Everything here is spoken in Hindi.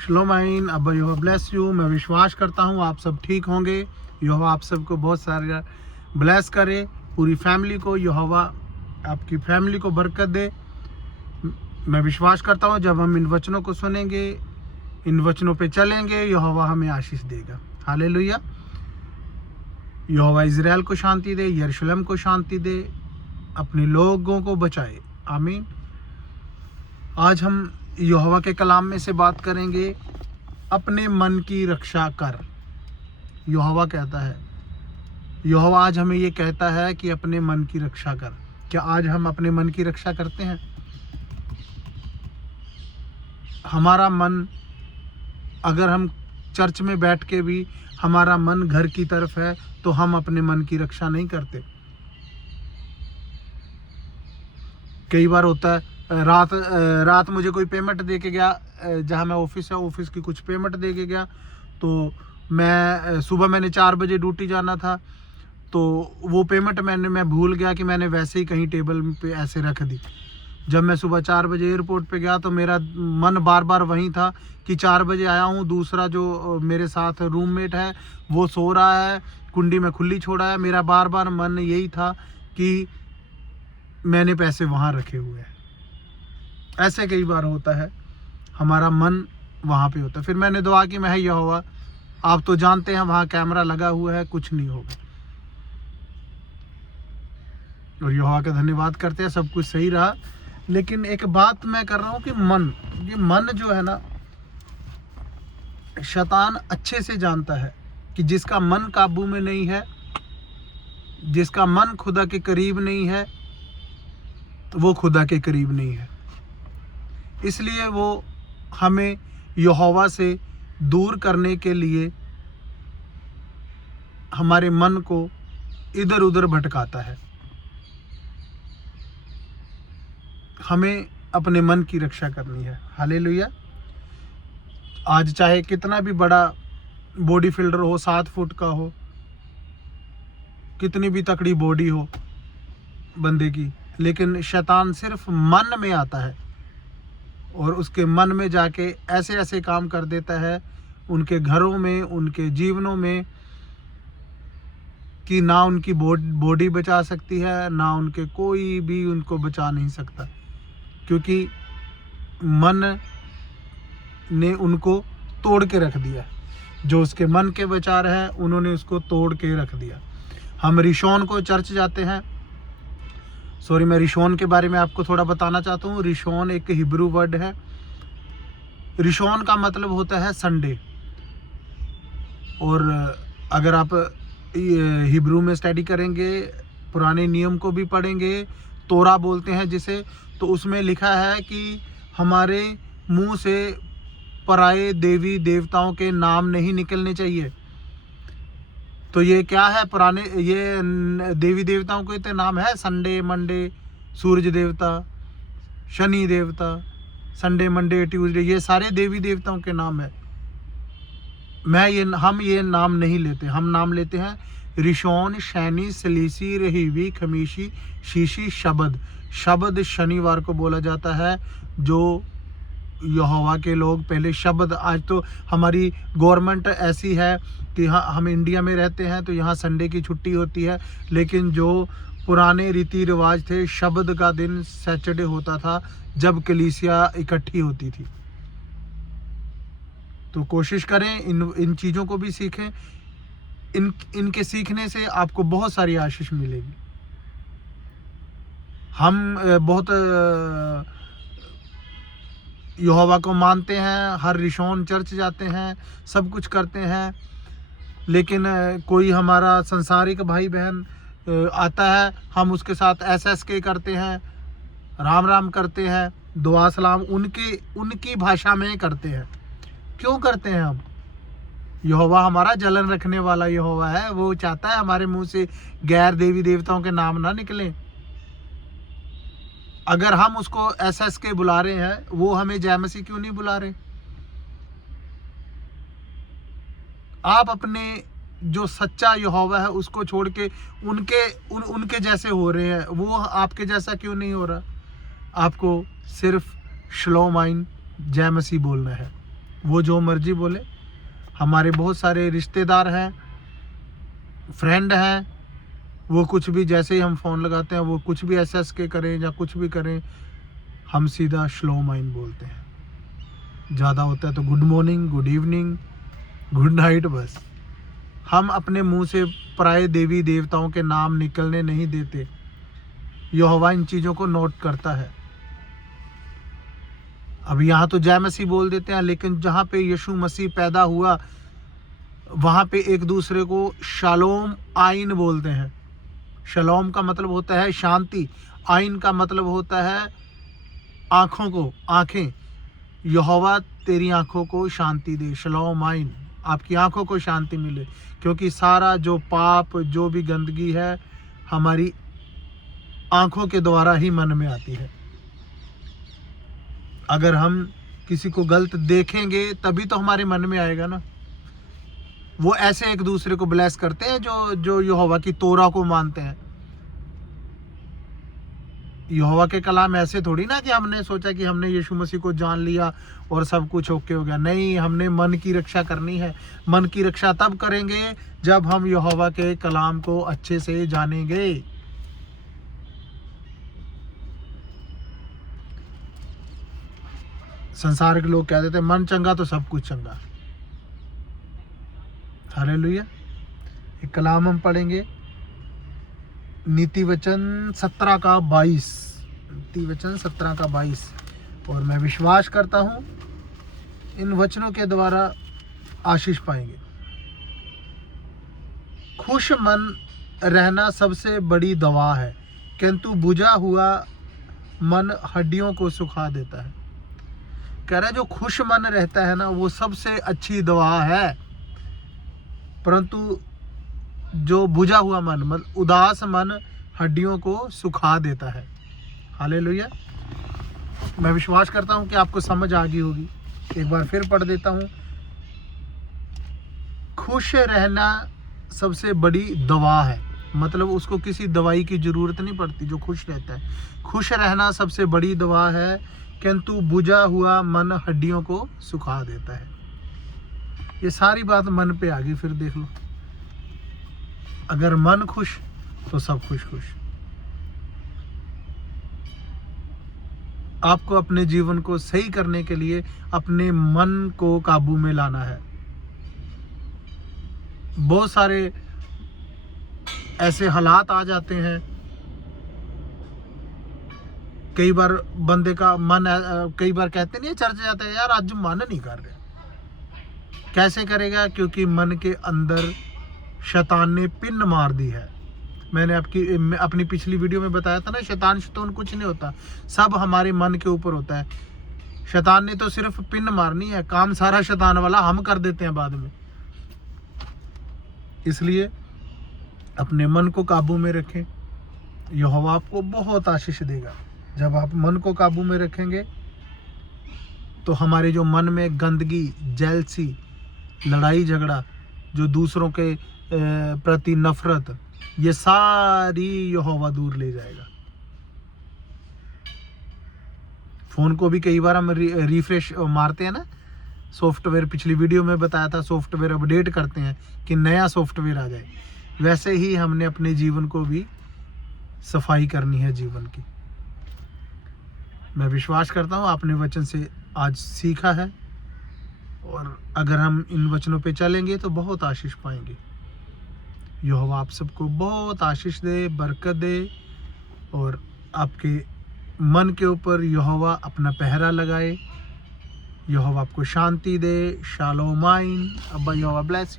श्लोमाइन अब्बा यहोवा ब्लेस यू। मैं विश्वास करता हूँ आप सब ठीक होंगे। यहोवा आप सबको बहुत सारा ब्लेस करे, पूरी फैमिली को यहोवा आपकी फैमिली को बरकत दे। मैं विश्वास करता हूँ जब हम इन वचनों को सुनेंगे, इन वचनों पे चलेंगे, यहोवा हमें आशीष देगा। हालेलुया। यहोवा इज़राइल को शांति दे, यरूशलेम को शांति दे, अपने लोगों को बचाए। आमीन। आज हम यहोवा के कलाम में से बात करेंगे, अपने मन की रक्षा कर। यहोवा कहता है, यहोवा आज हमें ये कहता है कि अपने मन की रक्षा कर। क्या आज हम अपने मन की रक्षा करते हैं? हमारा मन, अगर हम चर्च में बैठ के भी हमारा मन घर की तरफ है तो हम अपने मन की रक्षा नहीं करते। कई बार होता है रात मुझे कोई पेमेंट दे के गया, जहाँ मैं ऑफिस है ऑफिस की कुछ पेमेंट दे के गया, तो मैंने 4 बजे ड्यूटी जाना था, तो वो पेमेंट मैं भूल गया कि मैंने वैसे ही कहीं टेबल पे ऐसे रख दी। जब मैं सुबह 4 बजे एयरपोर्ट पे गया तो मेरा मन बार बार वहीं था कि 4 बजे आया हूँ, दूसरा जो मेरे साथ रूममेट है वो सो रहा है, कुंडी में खुली छोड़ा है। मेरा बार बार मन यही था कि मैंने पैसे वहाँ रखे हुए हैं। ऐसे कई बार होता है, हमारा मन वहाँ पे होता है। फिर मैंने दुआ की, मैं यहोवा आप तो जानते हैं वहाँ कैमरा लगा हुआ है, कुछ नहीं होगा। और यहोवा का धन्यवाद करते हैं, सब कुछ सही रहा। लेकिन एक बात मैं कर रहा हूँ कि ये मन जो है ना, शैतान अच्छे से जानता है कि जिसका मन काबू में नहीं है, जिसका मन खुदा के करीब नहीं है, तो वो खुदा के करीब नहीं है। इसलिए वो हमें यहोवा से दूर करने के लिए हमारे मन को इधर उधर भटकाता है। हमें अपने मन की रक्षा करनी है। हालेलुया। आज चाहे कितना भी बड़ा बॉडी फिल्डर हो, 7 फुट का हो, कितनी भी तकड़ी बॉडी हो बंदे की, लेकिन शैतान सिर्फ मन में आता है और उसके मन में जाके ऐसे ऐसे काम कर देता है उनके घरों में, उनके जीवनों में, कि ना उनकी बॉडी बचा सकती है, ना उनके कोई भी उनको बचा नहीं सकता, क्योंकि मन ने उनको तोड़ के रख दिया। जो उसके मन के विचार हैं उन्होंने उसको तोड़ के रख दिया। हम रिशोन को चर्च जाते हैं। मैं रिशोन के बारे में आपको थोड़ा बताना चाहता हूँ। रिशोन एक हिब्रू वर्ड है। रिशोन का मतलब होता है संडे। और अगर आप हिब्रू में स्टडी करेंगे, पुराने नियम को भी पढ़ेंगे, तोरा बोलते हैं जिसे, तो उसमें लिखा है कि हमारे मुंह से पराये देवी देवताओं के नाम नहीं निकलने चाहिए। तो ये क्या है? पुराने ये देवी देवताओं के तो नाम है, संडे, मंडे, सूर्य देवता, शनि देवता, संडे, मंडे, ट्यूसडे, ये सारे देवी देवताओं के नाम है। हम ये नाम नहीं लेते। हम नाम लेते हैं रिशोन, शैनी, सलीसी, रहीवी, खमीशी, शीशी, शबद शनिवार को बोला जाता है। जो यहोवा के लोग पहले शब्द, आज तो हमारी गवर्नमेंट ऐसी है कि हम इंडिया में रहते हैं तो यहाँ संडे की छुट्टी होती है, लेकिन जो पुराने रीति रिवाज थे, शब्द का दिन सैटरडे होता था जब कलीसिया इकट्ठी होती थी। तो कोशिश करें इन चीज़ों को भी सीखें। इनके सीखने से आपको बहुत सारी आशीष मिलेगी। हम बहुत यहोवा को मानते हैं, हर रिशोन चर्च जाते हैं, सब कुछ करते हैं, लेकिन कोई हमारा संसारिक भाई बहन आता है, हम उसके साथ SSK करते हैं, राम राम करते हैं, दुआ सलाम उनकी भाषा में करते हैं। क्यों करते हैं हम? यहोवा हमारा जलन रखने वाला यहोवा है। वो चाहता है हमारे मुंह से गैर देवी देवताओं के नाम ना निकलें। अगर हम उसको SSK बुला रहे हैं, वो हमें जय मसीह क्यों नहीं बुला रहे? आप अपने जो सच्चा यहोवा है उसको छोड़ के उनके जैसे हो रहे हैं। वो आपके जैसा क्यों नहीं हो रहा? आपको सिर्फ श्लोमाइन जय मसीह बोलना है। वो जो मर्जी बोले। हमारे बहुत सारे रिश्तेदार हैं, फ्रेंड हैं, वो कुछ भी जैसे ही हम फ़ोन लगाते हैं वो कुछ भी एसएस के करें या कुछ भी करें, हम सीधा स्लो माइंड बोलते हैं। ज़्यादा होता है तो good morning, good evening, good night, बस। हम अपने मुंह से पराये देवी देवताओं के नाम निकलने नहीं देते। यहोवा इन चीज़ों को नोट करता है। अब यहाँ तो जय मसीह बोल देते हैं, लेकिन जहाँ पे यीशु मसीह पैदा हुआ वहाँ पे एक दूसरे को शालोम आइन बोलते हैं। शलोम का मतलब होता है शांति, आइन का मतलब होता है आँखों को, आँखें। यहोवा तेरी आँखों को शांति दे, शलोम आइन, आपकी आँखों को शांति मिले। क्योंकि सारा जो पाप, जो भी गंदगी है, हमारी आँखों के द्वारा ही मन में आती है। अगर हम किसी को गलत देखेंगे तभी तो हमारे मन में आएगा ना। वो ऐसे एक दूसरे को ब्लेस करते हैं जो यहोवा की तोरा को मानते हैं। यहोवा के कलाम ऐसे थोड़ी ना कि हमने सोचा कि हमने यीशु मसीह को जान लिया और सब कुछ ओके हो गया। नहीं, हमने मन की रक्षा करनी है। मन की रक्षा तब करेंगे जब हम यहोवा के कलाम को अच्छे से जानेंगे। संसार के लोग कह देते हैं मन चंगा तो सब कुछ चंगा। हालेलुया। एक कलाम हम पढ़ेंगे, नीति वचन 17 का 22, नीति वचन 17 का 22। और मैं विश्वास करता हूँ इन वचनों के द्वारा आशीष पाएंगे। खुश मन रहना सबसे बड़ी दवा है, किंतु बुझा हुआ मन हड्डियों को सुखा देता है। कह रहा है जो खुश मन रहता है ना, वो सबसे अच्छी दवा है, परंतु जो बुझा हुआ मन, मतलब उदास मन, हड्डियों को सुखा देता है। हालेलुया। मैं विश्वास करता हूं कि आपको समझ आ गई होगी। एक बार फिर पढ़ देता हूं। खुश रहना सबसे बड़ी दवा है, मतलब उसको किसी दवाई की जरूरत नहीं पड़ती जो खुश रहता है। खुश रहना सबसे बड़ी दवा है, किंतु बुझा हुआ मन हड्डियों को सुखा देता है। ये सारी बात मन पे आ गई। फिर देख लो, अगर मन खुश तो सब खुश खुश। आपको अपने जीवन को सही करने के लिए अपने मन को काबू में लाना है। बहुत सारे ऐसे हालात आ जाते हैं, कई बार बंदे का मन, कई बार कहते नहीं, चर्च जाते हैं, यार आज मन नहीं कर रहे। कैसे करेगा? क्योंकि मन के अंदर शैतान ने पिन मार दी है। मैंने अपनी पिछली वीडियो में बताया था ना, शैतान कुछ नहीं होता, सब हमारे मन के ऊपर होता है। शैतान ने तो सिर्फ पिन मारनी है, काम सारा शैतान वाला हम कर देते हैं बाद में। इसलिए अपने मन को काबू में रखें, यहोवा आपको बहुत आशीष देगा। जब आप मन को काबू में रखेंगे तो हमारे जो मन में गंदगी, जेलसी, लड़ाई झगड़ा, जो दूसरों के प्रति नफरत, ये सारी यहोवा दूर ले जाएगा। फोन को भी कई बार हम रिफ्रेश मारते हैं ना, सॉफ्टवेयर, पिछली वीडियो में बताया था, सॉफ्टवेयर अपडेट करते हैं कि नया सॉफ्टवेयर आ जाए। वैसे ही हमने अपने जीवन को भी सफाई करनी है, जीवन की। मैं विश्वास करता हूँ आपने वचन से आज सीखा है, और अगर हम इन वचनों पे चलेंगे तो बहुत आशीष पाएंगे। यहोवा आप सबको बहुत आशीष दे, बरकत दे, और आपके मन के ऊपर यहोवा अपना पहरा लगाए। यहोवा आपको शांति दे। शालोम आइन। अब्बा यहोवा ब्लेस यू।